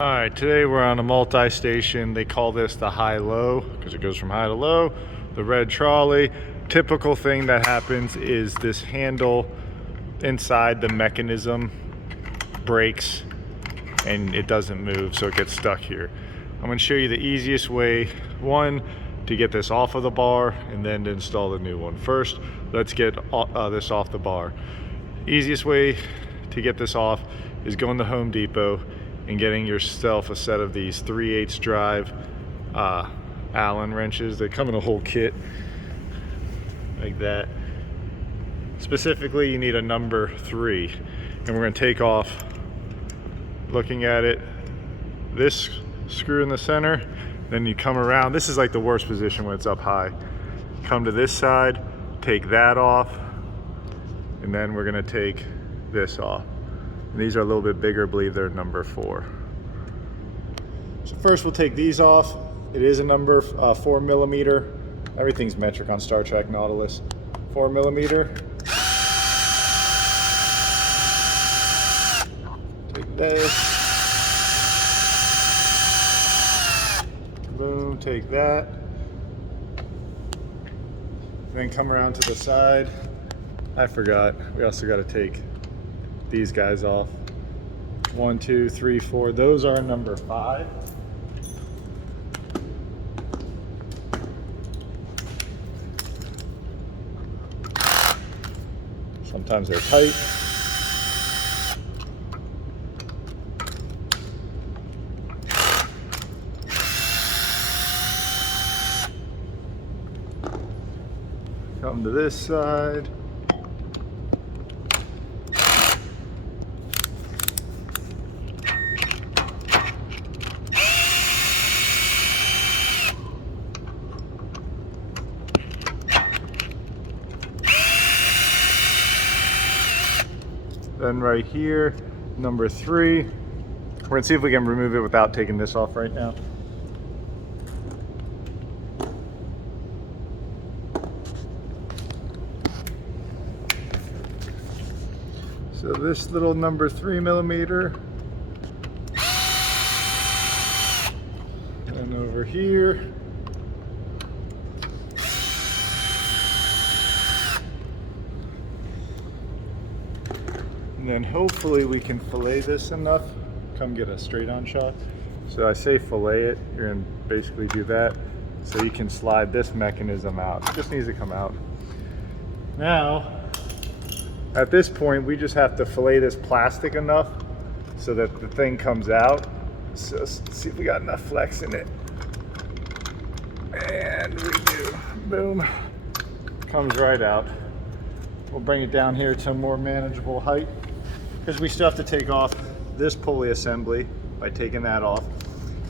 All right, today we're on a multi-station. They call this the high-low because it goes from high to low. The red trolley. Typical thing that happens is this handle inside the mechanism breaks and it doesn't move, so it gets stuck here. I'm going to show you the easiest way, one, to get this off of the bar and then to install the new one. First, let's get this off the bar. Easiest way to get this off is going to Home Depot and getting yourself a set of these 3/8 drive Allen wrenches. They come in a whole kit like that. Specifically, you need a number 3, and we're going to take off, looking at it, this screw in the center. Then you come around. This is like the worst position when it's up high. Come to this side, take that off, and then we're going to take this off. And these are a little bit bigger. I believe they're number 4. So first we'll take these off. It is a number 4 millimeter. Everything's metric on Trac Nautilus. 4 millimeter. Take this. Boom, take that. Then come around to the side. I forgot, we also got to take these guys off. 1, 2, 3, 4. Those are number 5. Sometimes they're tight. Come to this side. Then right here, number 3. We're gonna see if we can remove it without taking this off right now. So this little number 3 millimeter. And over here. And then hopefully we can fillet this enough. Come get a straight on shot. So I say fillet it, you're gonna basically do that so you can slide this mechanism out. It just needs to come out. Now, at this point, we just have to fillet this plastic enough so that the thing comes out. So let's see if we got enough flex in it. And we do. Boom. Comes right out. We'll bring it down here to a more manageable height, because we still have to take off this pulley assembly by taking that off.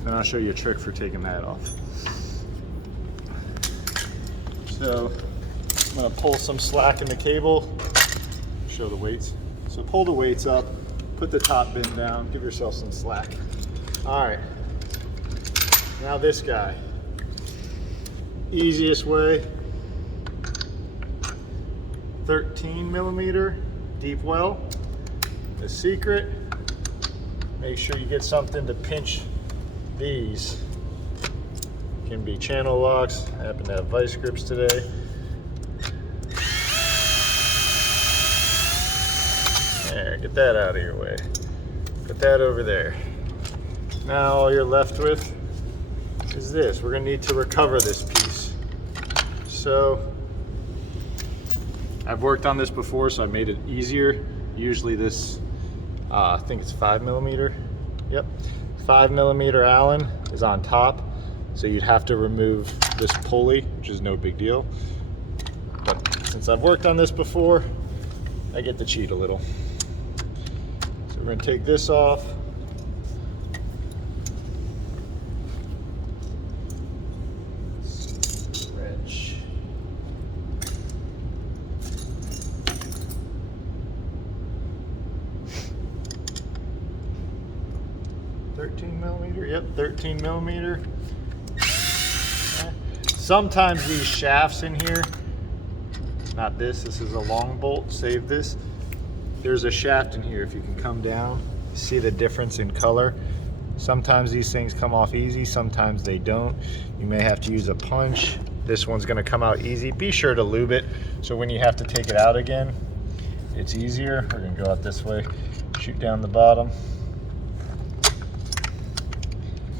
And I'll show you a trick for taking that off. So I'm gonna pull some slack in the cable, show the weights. So pull the weights up, put the top bin down, give yourself some slack. All right, now this guy. Easiest way, 13 millimeter deep well. The secret, make sure you get something to pinch these. Can be channel locks. I happen to have vice grips today. There, get that out of your way. Put that over there. Now all you're left with is this. We're gonna need to recover this piece. So I've worked on this before, so I made it easier. Usually this, I think it's 5 millimeter. Yep, 5 millimeter Allen is on top. So you'd have to remove this pulley, which is no big deal. But since I've worked on this before, I get to cheat a little. So we're gonna take this off. Wrench. 13 millimeter, yep, 13 millimeter. Sometimes these shafts in here, not this is a long bolt, save this. There's a shaft in here, if you can come down, see the difference in color. Sometimes these things come off easy, sometimes they don't. You may have to use a punch. This one's gonna come out easy. Be sure to lube it, so when you have to take it out again, it's easier. We're gonna go out this way, shoot down the bottom.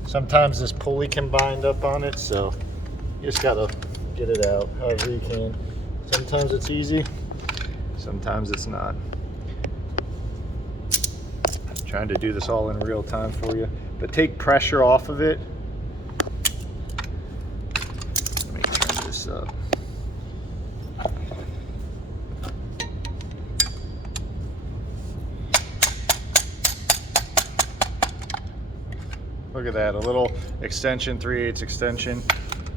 Sometimes this pulley can bind up on it, so you just gotta get it out however you can. Sometimes it's easy, sometimes it's not. I'm trying to do this all in real time for you, but take pressure off of it. Let me turn this up. Look at that, a little extension, 3/8 extension,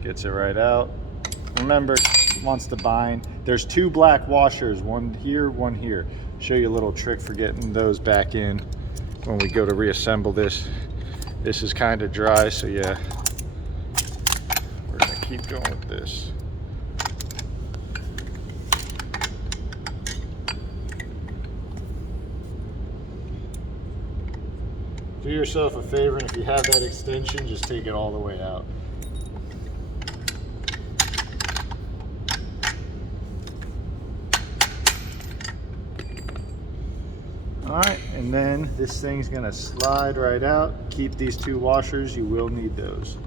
gets it right out. Remember, it wants to bind. There's 2 black washers, one here, one here. Show you a little trick for getting those back in when we go to reassemble this. This is kind of dry, so yeah, we're gonna keep going with this. Do yourself a favor, and if you have that extension, just take it all the way out. All right, and then this thing's gonna slide right out. Keep these 2 washers, you will need those.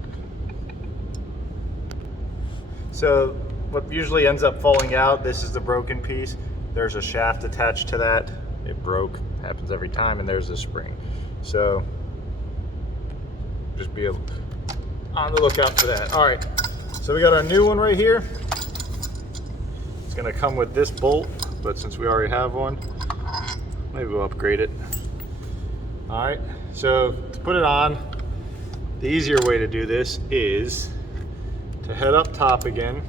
So what usually ends up falling out, this is the broken piece. There's a shaft attached to that. It broke, happens every time, and there's a spring. So just be on the lookout for that. All right, so we got our new one right here. It's gonna come with this bolt, but since we already have one, maybe we'll upgrade it. All right, so to put it on, the easier way to do this is to head up top again.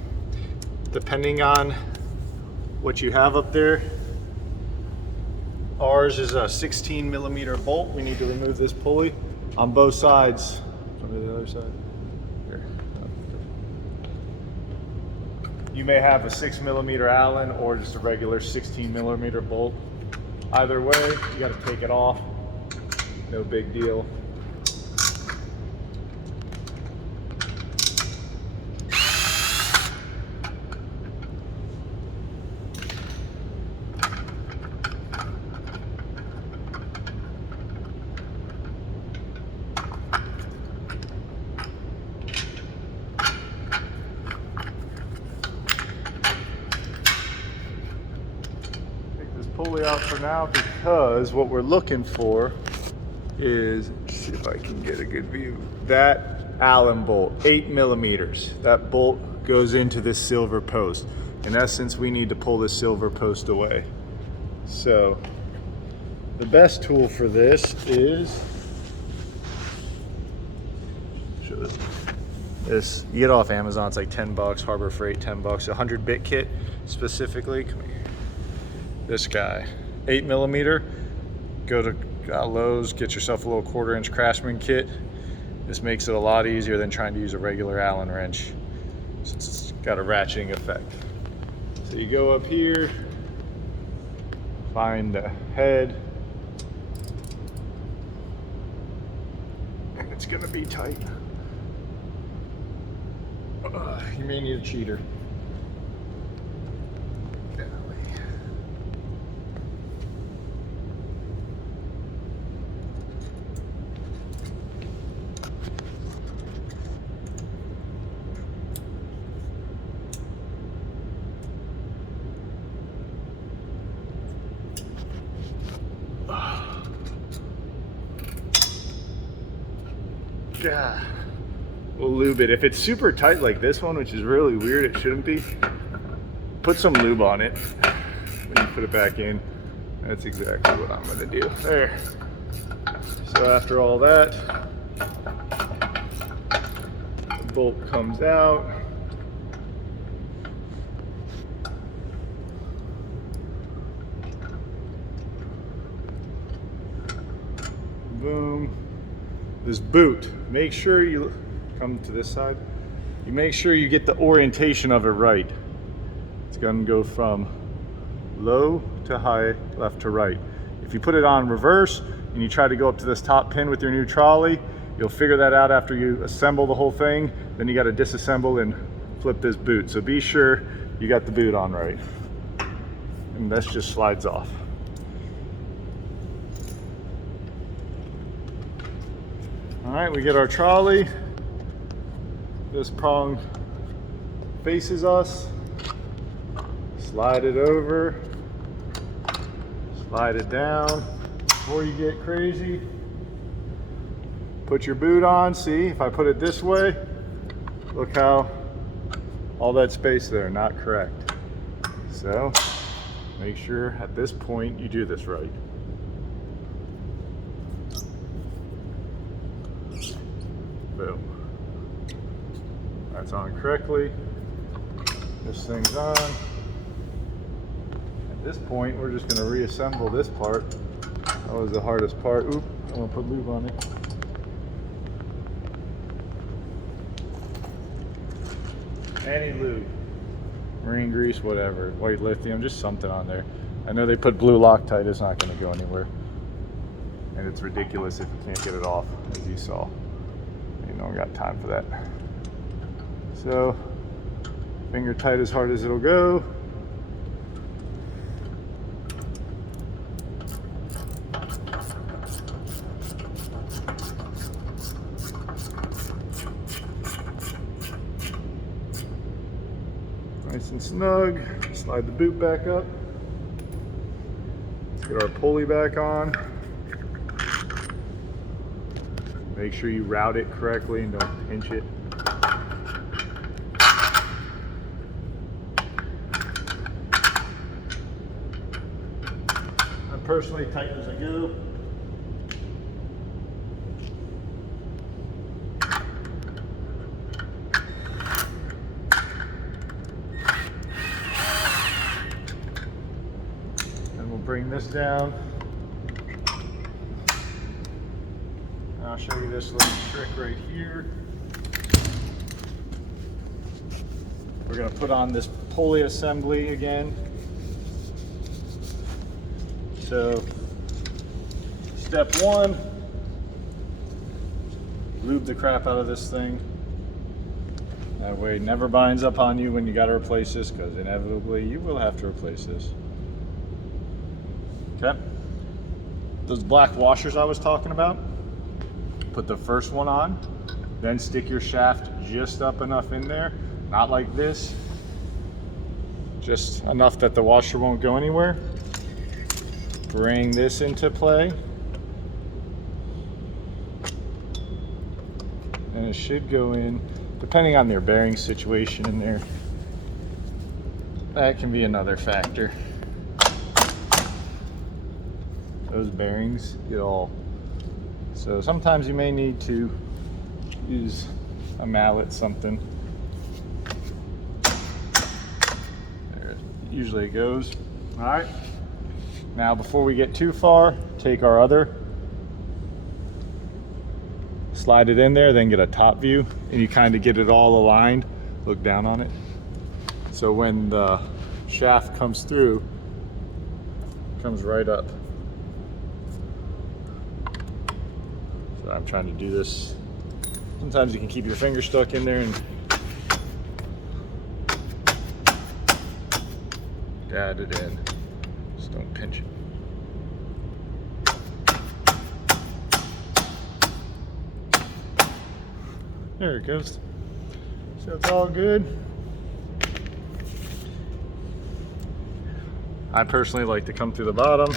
Depending on what you have up there, ours is a 16mm bolt. We need to remove this pulley on both sides. Come to the other side. Here. You may have a 6mm Allen or just a regular 16mm bolt. Either way, you got to take it off. No big deal. Pulley out for now, because what we're looking for is, let's see if I can get a good view, that Allen bolt, 8mm. That bolt goes into this silver post. In essence, we need to pull this silver post away. So the best tool for this is, this, you get off Amazon, it's like 10 bucks, Harbor Freight, 10 bucks, a 100-bit kit specifically. Come here. This guy, 8mm. Go to Lowe's, get yourself a little 1/4-inch Craftsman kit. This makes it a lot easier than trying to use a regular Allen wrench, since it's got a ratcheting effect. So you go up here, find the head, and it's gonna be tight. You may need a cheater. Yeah, we'll lube it. If it's super tight like this one, which is really weird, it shouldn't be, put some lube on it when you put it back in. That's exactly what I'm gonna do. There. So after all that, the bolt comes out. Boom. This boot, make sure you come to this side. You make sure you get the orientation of it right. It's gonna go from low to high, left to right. If you put it on reverse and you try to go up to this top pin with your new trolley, You'll figure that out after you assemble the whole thing. Then you got to disassemble and flip this boot. So be sure you got the boot on right. And this just slides off. All right, we get our trolley. This prong faces us. Slide it over. Slide it down. Before you get crazy, put your boot on. See, if I put it this way, look how all that space there, not correct. So make sure at this point you do this right. Boom. That's on correctly. This thing's on. At this point, we're just going to reassemble this part. That was the hardest part. Oop, I'm going to put lube on it. Any lube, marine grease, whatever, white lithium, just something on there. I know they put blue Loctite, it's not going to go anywhere. And it's ridiculous if you can't get it off, as you saw. You don't got time for that. So, finger tight as hard as it'll go. Nice and snug. Slide the boot back up. Let's get our pulley back on. Make sure you route it correctly and don't pinch it. I personally tighten as I go. And we'll bring this down. I'll show you this little trick right here. We're going to put on this pulley assembly again. So, step one, lube the crap out of this thing. That way it never binds up on you when you got to replace this, because inevitably you will have to replace this. Okay? Those black washers I was talking about, put the first one on, then stick your shaft just up enough in there, not like this, just enough that the washer won't go anywhere. Bring this into play, and it should go in, depending on their bearing situation in there. That can be another factor. Those bearings get all, so sometimes you may need to use a mallet, something. There, usually it goes. All right. Now, before we get too far, take our other, slide it in there, then get a top view, and you kind of get it all aligned. Look down on it. So when the shaft comes through, it comes right up. So I'm trying to do this. Sometimes you can keep your finger stuck in there and dab it in. Just don't pinch it. There it goes. So it's all good. I personally like to come through the bottom,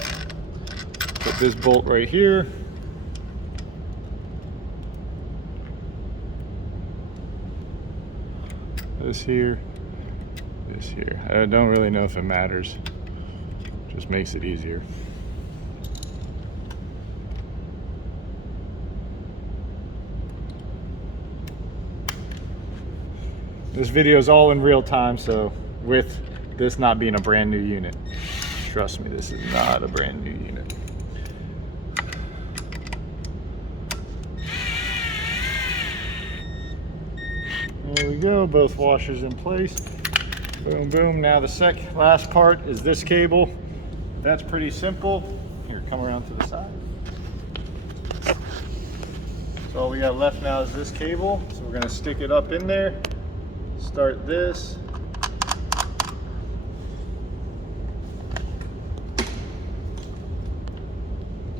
put this bolt right here. This here, this here. I don't really know if it matters. Just makes it easier. This video is all in real time, so with this not being a brand new unit, trust me, this is not a brand new unit. There we go, both washers in place. Boom, boom. Now the last part is this cable. That's pretty simple. Here, come around to the side. So all we got left now is this cable. So we're gonna stick it up in there, start this.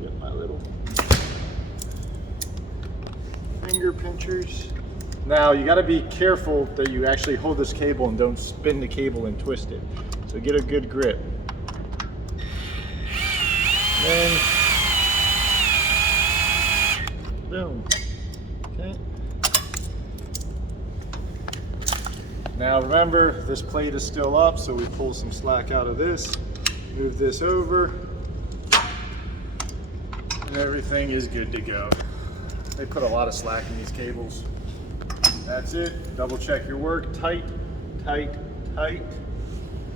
Get my little finger pinchers. Now you gotta be careful that you actually hold this cable and don't spin the cable and twist it. So get a good grip. Then, boom. Okay. Now remember, this plate is still up, so we pull some slack out of this, move this over, and everything is good to go. They put a lot of slack in these cables. That's it. Double check your work. Tight, tight, tight,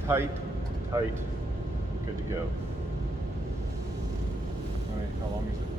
tight, tight. Good to go. All right, how long is it?